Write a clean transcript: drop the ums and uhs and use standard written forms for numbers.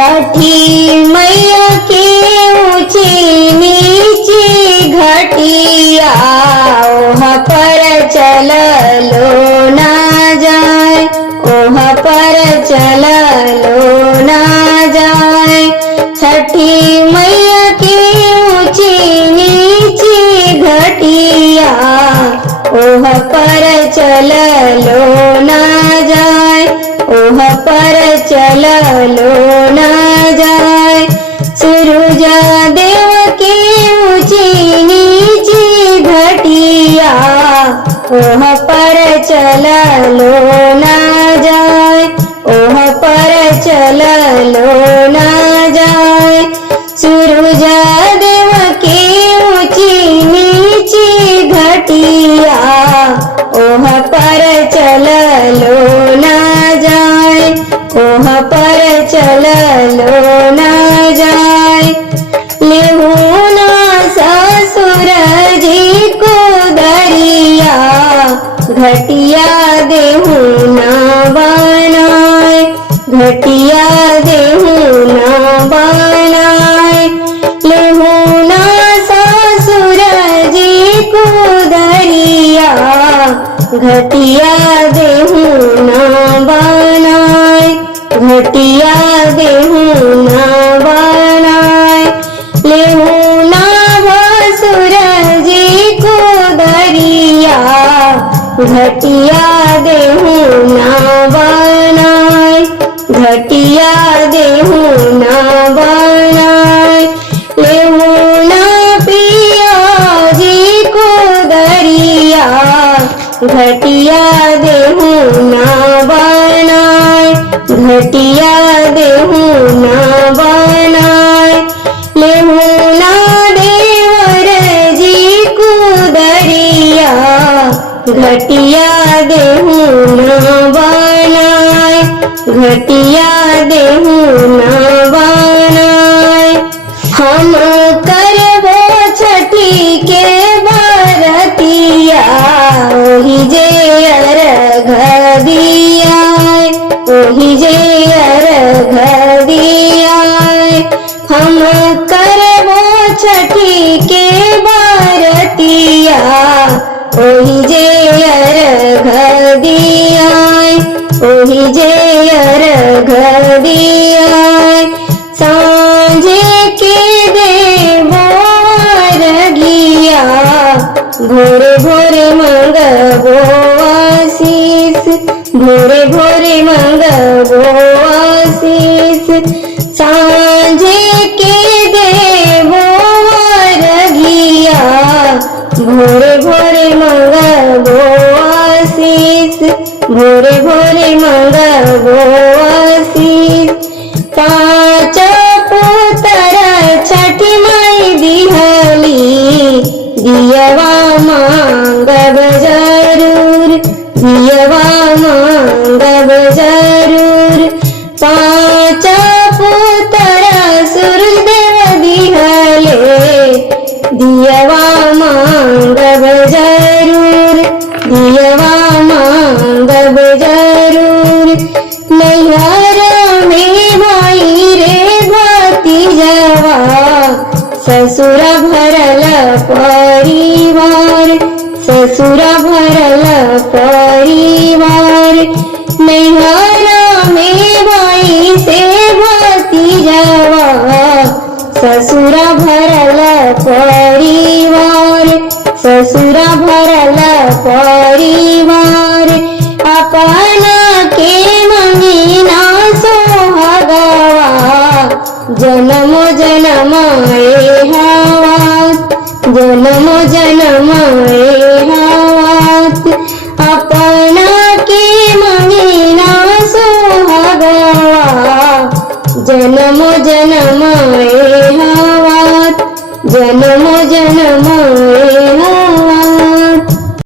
छठी मैया के ऊंची नीची घटिया ओह पर चललो ना जाए, ओह पर चललो ना जाए। छठी मैया के ऊंची नीची घटिया ओह पर चललो ना जाए, ओह पर चललो ना जाए। सूरज देव के ऊंची नीची घटिया ओह पर चललो ना जाए, ओह पर चललो ना जाए। सूरज देव के ऊंची नीची घटिया ओह पर चललो ना जाए, ओह पर चललो ना जाए। लेहू ना ससुर जी को दरिया घटिया देहू ना बनाए, घटिया देहू ना बनाए। लेहू ना ससुर जी को दरिया घटिया देहू ना बनाए, घटिया देहू ना बनाए। लेहू ना भसुर जी को दरिया घटिया देहू ना बनाए, घटिया देहू ना बनाए। लेहू ना पिया जी को दरिया घटिया देहू ना बनाए, घटिया देहू ना बनाए। लेहू ना देवर जी को दरिया घटिया देहू ना बनाए, घटिया देहू ना बनाए। हम करबो छठी के बरतिया ओही जे अर्घ दियाए, ओही जे अर्घ दियाए। हम करबो छठी के बरतिया ओही जे अर्घ दियाए, ओही जे अर्घ दियाए। सांझे के देबो अर्घिया भोरे भोरे मंगबो आशीष, भोरे भोरे मंगबो आशीष। सांझे के देबो अर्घिया भोरे भोरे मंगबो आशीष, भोरे भोरे मंगबो आशीष। पाँच पुत्र छठी माई दिहली दियवा मांगब जरूर, दियवा मांगब जरूर। पाँच पुत्र सूर्यदेव दिहले दियवा मांगब जरूर, दियवा मांगब जरूर। नैहर में भाई रे भतीजवा ससुर भरल परिवार, ससुर भरल परिवार। नैहर में भाई से भतीजवा ससुर भरल परिवार, ससुर भरल परिवार। अपना के मंगिना सोहगवा जन्म जन्म हावत, जन्म जन्म हावत। अपना के मंगिना सोहगवा जन्म जन्म हावत, जन्म